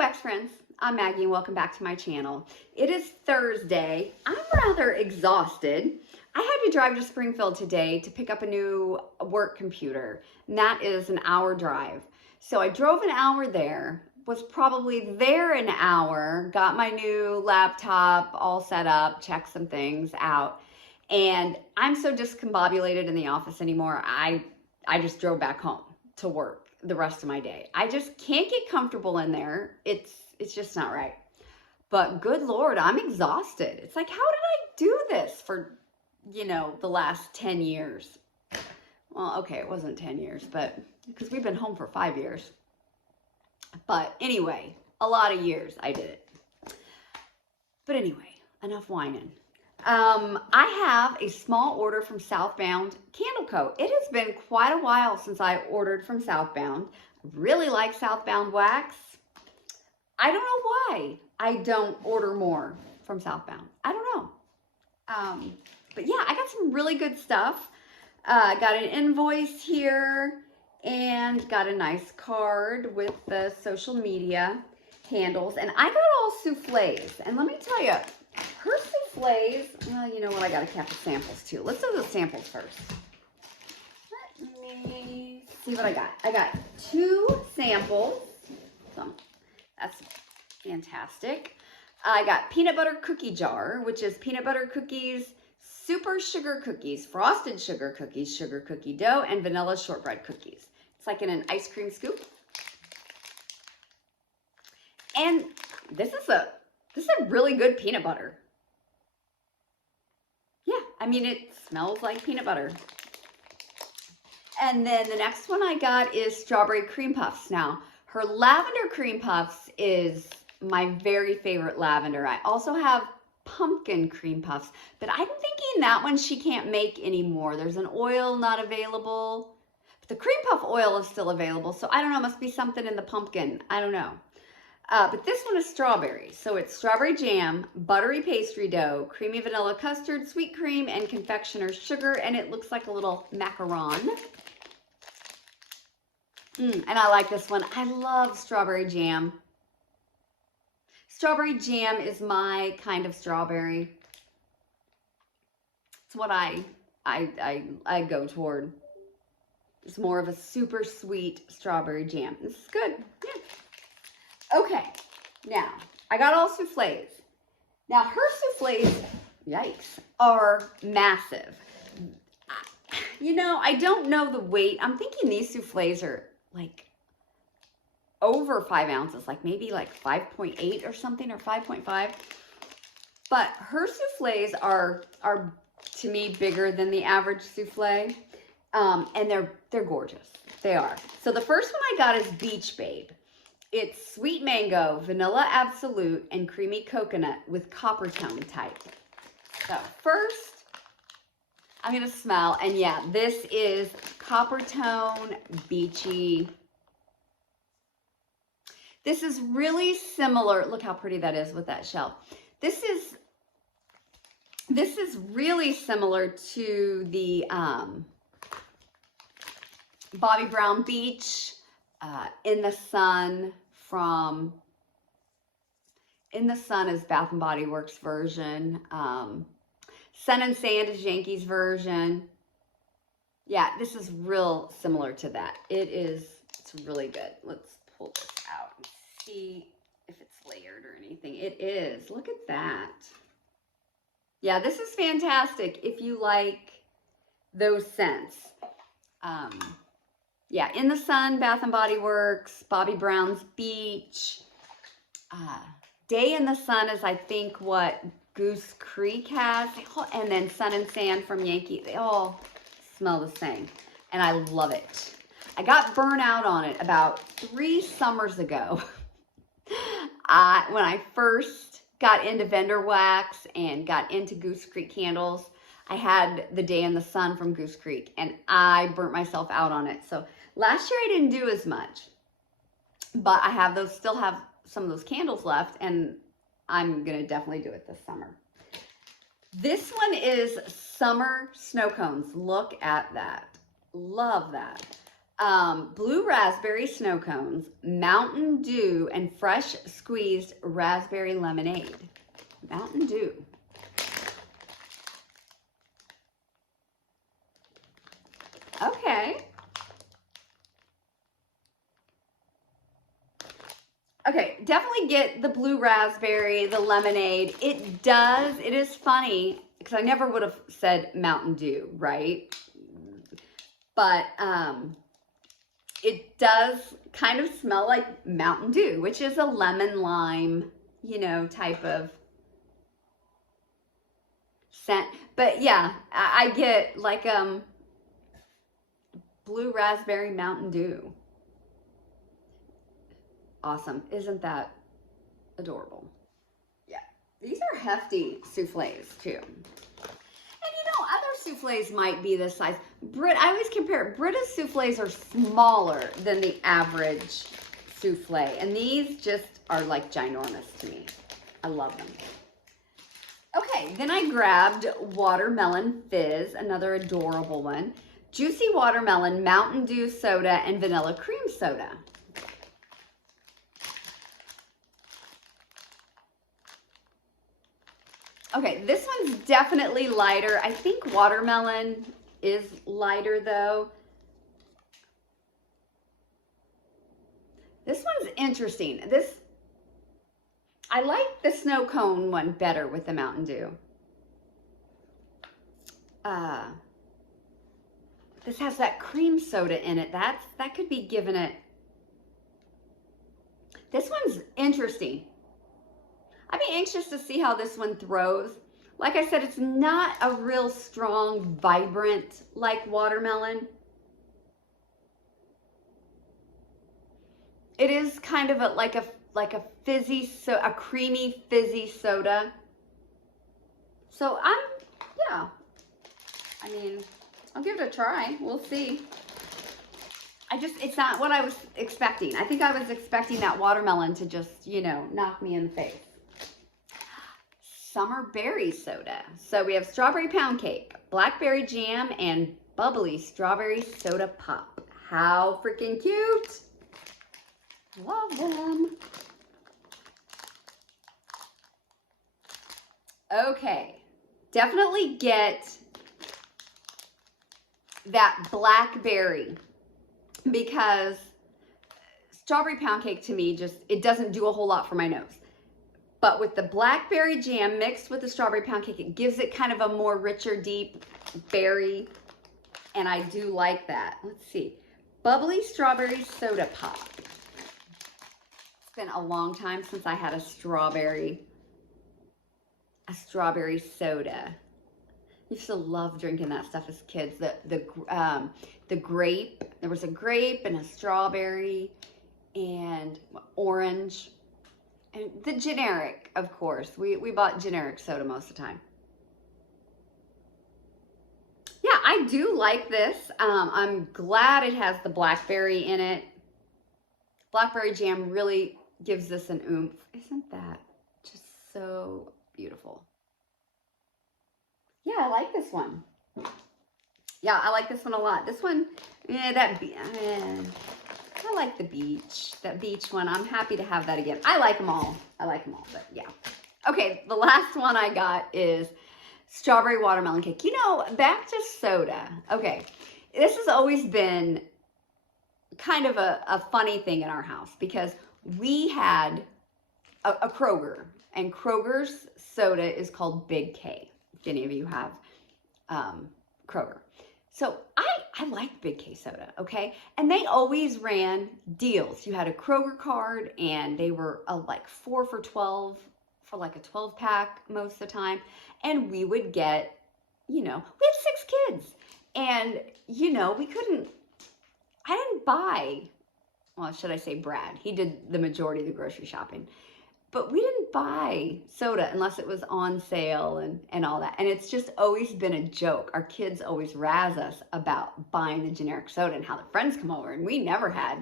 wax friends, I'm Maggie and welcome back to my channel. It is Thursday. I'm rather exhausted. I had to drive to Springfield today to pick up a new work computer, and that is an hour drive. So I drove an hour there, was probably there an hour, got my new laptop all set up, checked some things out, and I'm so discombobulated in the office anymore, I just drove back home to work the rest of my day. I just can't get comfortable in there. It's just not right. But good Lord, I'm exhausted. It's like, how did I do this for, the last 10 years? Well, okay, it wasn't 10 years, but because we've been home for 5 years. But anyway, a lot of years I did it. But anyway, enough whining. I have a small order from Southbound Candle Co. It has been quite a while since I ordered from Southbound. I really like Southbound wax. I don't know why I don't order more from Southbound. I don't know. But yeah, I got some really good stuff. Got an invoice here and got a nice card with the social media handles. And I got all souffles. And let me tell you, her souffles, well, you know what? I got to capture samples too. Let's do the samples first. Let me see what I got. I got 2 samples. So that's fantastic. I got peanut butter cookie jar, which is peanut butter cookies, super sugar cookies, frosted sugar cookies, sugar cookie dough, and vanilla shortbread cookies. It's like in an ice cream scoop. And this is a really good peanut butter. Yeah, I mean, it smells like peanut butter. And then the next one I got is strawberry cream puffs. Now, her lavender cream puffs is my very favorite lavender. I also have pumpkin cream puffs, but I'm thinking that one she can't make anymore. There's an oil not available, but the cream puff oil is still available. So I don't know, must be something in the pumpkin. I don't know. But this one is strawberry. So it's strawberry jam, buttery pastry dough, creamy vanilla custard, sweet cream, and confectioner's sugar. And it looks like a little macaron. And I like this one. I love strawberry jam. Strawberry jam is my kind of strawberry. It's what I go toward. It's more of a super sweet strawberry jam. This is good. Yeah. Okay, now I got all souffles. Now her souffles, yikes, are massive. I don't know the weight. I'm thinking these souffles are like over 5 ounces, like maybe like 5.8 or something, or 5.5. But her souffles are to me bigger than the average souffle, and they're gorgeous. They are. So the first one I got is Beach Babe. It's sweet mango, vanilla absolute, and creamy coconut with copper tone type. So first, I'm going to smell, and yeah, this is copper tone, beachy. This is really similar. Look how pretty that is with that shell. This is really similar to the Bobbi Brown Beach In the Sun from In the Sun is Bath and Body Works version. Sun and Sand is Yankees version. Yeah, this is real similar to that. It's really good. Let's pull this out and see if it's layered or anything. It is. Look at that. Yeah, this is fantastic if you like those scents. Yeah, In the Sun, Bath and Body Works, Bobbi Brown's Beach. Day in the Sun is, I think, what Goose Creek has. And then Sun and Sand from Yankee. They all smell the same. And I love it. I got burnt out on it about 3 summers ago. When I first got into vendor wax and got into Goose Creek candles, I had the Day in the Sun from Goose Creek, and I burnt myself out on it. So last year I didn't do as much, but I have those, still have some of those candles left, and I'm gonna definitely do it this summer. This one is Summer Snow Cones. Look at that. Love that. Blue raspberry snow cones, Mountain Dew, and fresh squeezed raspberry lemonade. Mountain Dew. Okay. Okay, definitely get the blue raspberry, the lemonade. It is funny, because I never would have said Mountain Dew, right? But it does kind of smell like Mountain Dew, which is a lemon lime, type of scent. But yeah, I get like blue raspberry Mountain Dew. Awesome. Isn't that adorable? Yeah. These are hefty souffles too. And other souffles might be this size. I always compare, Brita's souffles are smaller than the average souffle. And these just are like ginormous to me. I love them. Okay, then I grabbed Watermelon Fizz, another adorable one. Juicy Watermelon, Mountain Dew Soda, and Vanilla Cream Soda. Okay, this one's definitely lighter. I think watermelon is lighter though. This one's interesting. I like the snow cone one better with the Mountain Dew. This has that cream soda in it. That could be giving it. This one's interesting. I'd be anxious to see how this one throws. Like I said, it's not a real strong, vibrant like watermelon. It is kind of like a fizzy, a creamy fizzy soda. So yeah. I mean, I'll give it a try. We'll see. It's not what I was expecting. I think I was expecting that watermelon to just, knock me in the face. Summer berry soda. So we have strawberry pound cake, blackberry jam, and bubbly strawberry soda pop. How freaking cute. Love them. Okay. Definitely get that blackberry, because strawberry pound cake to me it doesn't do a whole lot for my nose. But with the blackberry jam mixed with the strawberry pound cake, it gives it kind of a more richer, deep berry. And I do like that. Let's see. Bubbly strawberry soda pop. It's been a long time since I had a strawberry soda. I used to love drinking that stuff as kids. The grape. There was a grape and a strawberry and orange. And the generic, of course. We bought generic soda most of the time. Yeah, I do like this. I'm glad it has the blackberry in it. Blackberry jam really gives this an oomph. Isn't that just so beautiful? Yeah, I like this one. Yeah, I like this one a lot. This one, I like the beach, that beach one. I'm happy to have that again. I like them all, but yeah. Okay, the last one I got is strawberry watermelon cake. Back to soda. Okay, this has always been kind of a funny thing in our house, because we had a Kroger, and Kroger's soda is called Big K, if any of you have Kroger. So I liked Big K soda, okay? And they always ran deals. You had a Kroger card, and they were like 4 for $12 for like a 12-pack most of the time. And we would get, we had 6 kids. And, I didn't buy, well, should I say Brad? He did the majority of the grocery shopping. But we didn't buy soda unless it was on sale and all that. And it's just always been a joke. Our kids always razz us about buying the generic soda and how the friends come over. And we never had,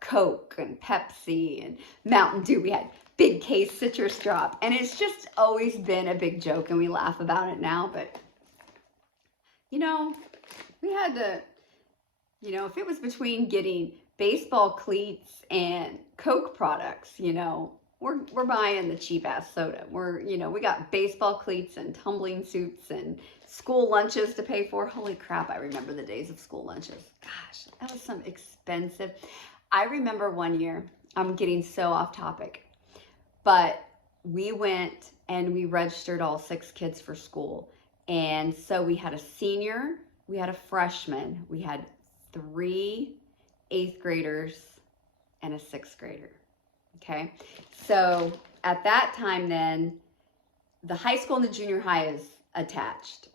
Coke and Pepsi and Mountain Dew. We had Big K citrus drop. And it's just always been a big joke, and we laugh about it now. But, we had to You know, if it was between getting baseball cleats and Coke products, you know, we're buying the cheap ass soda. We got baseball cleats and tumbling suits and school lunches to pay for. Holy crap, I remember the days of school lunches. Gosh, that was some expensive. I remember one year, I'm getting so off topic, but we went and we registered all 6 kids for school. And so we had a senior, we had a freshman, we had 3 8th graders and a 6th grader. Okay, so at that time then, the high school and the junior high is attached.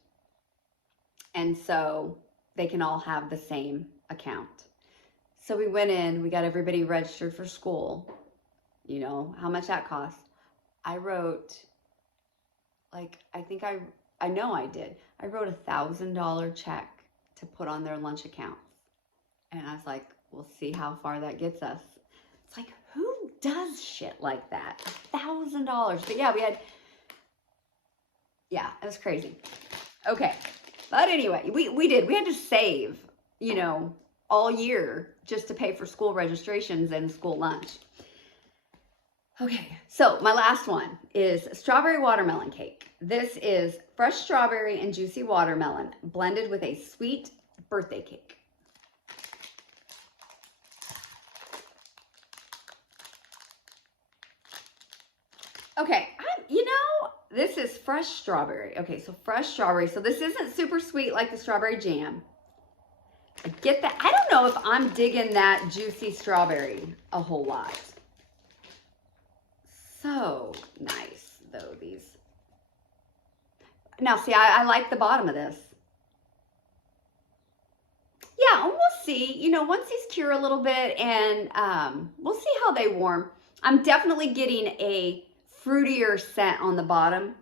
And so they can all have the same account. So we went in, we got everybody registered for school. You know how much that cost. I wrote, like, I know I did. I wrote $1,000 check to put on their lunch accounts. And I was like, we'll see how far that gets us. It's like, who does shit like that? $1,000. But yeah, it was crazy. Okay. But anyway, we did. We had to save, you know, all year just to pay for school registrations and school lunch. Okay, so my last one is strawberry watermelon cake. This is fresh strawberry and juicy watermelon blended with a sweet birthday cake. Okay, this is fresh strawberry. Okay, so fresh strawberry. So this isn't super sweet like the strawberry jam. I get that. I don't know if I'm digging that juicy strawberry a whole lot. So nice, though, these. Now, see, I like the bottom of this. Yeah, and we'll see. You know, once these cure a little bit, and we'll see how they warm. I'm definitely getting a fruitier scent on the bottom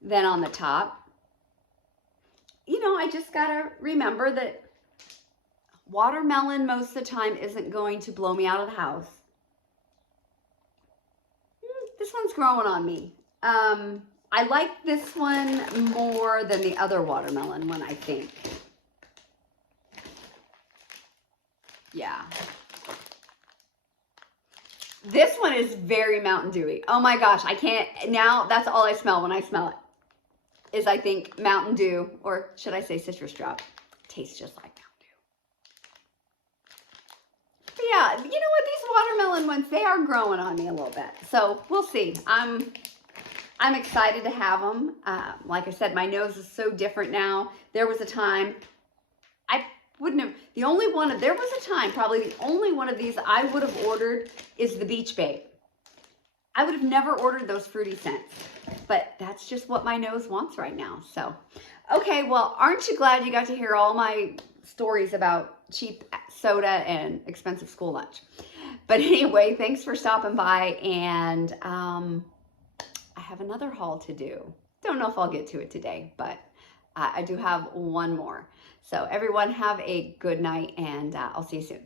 than on the top. You know, I just gotta remember that watermelon most of the time isn't going to blow me out of the house. This one's growing on me. I like this one more than the other watermelon one, I think. Yeah. This one is very Mountain Dewy. Oh my gosh, I can't, now that's all I smell when I smell it, is I think Mountain Dew, or should I say citrus drop. Tastes just like Mountain Dew. But yeah, you know what, these watermelon ones, they are growing on me a little bit. So we'll see. I'm excited to have them. Like I said, my nose is so different now. There was a time there was a time, probably the only one of these I would have ordered is the Beach Babe. I would have never ordered those fruity scents, but that's just what my nose wants right now. So, okay, well, aren't you glad you got to hear all my stories about cheap soda and expensive school lunch? But anyway, thanks for stopping by, and I have another haul to do. Don't know if I'll get to it today, but I do have one more. So everyone have a good night, and I'll see you soon.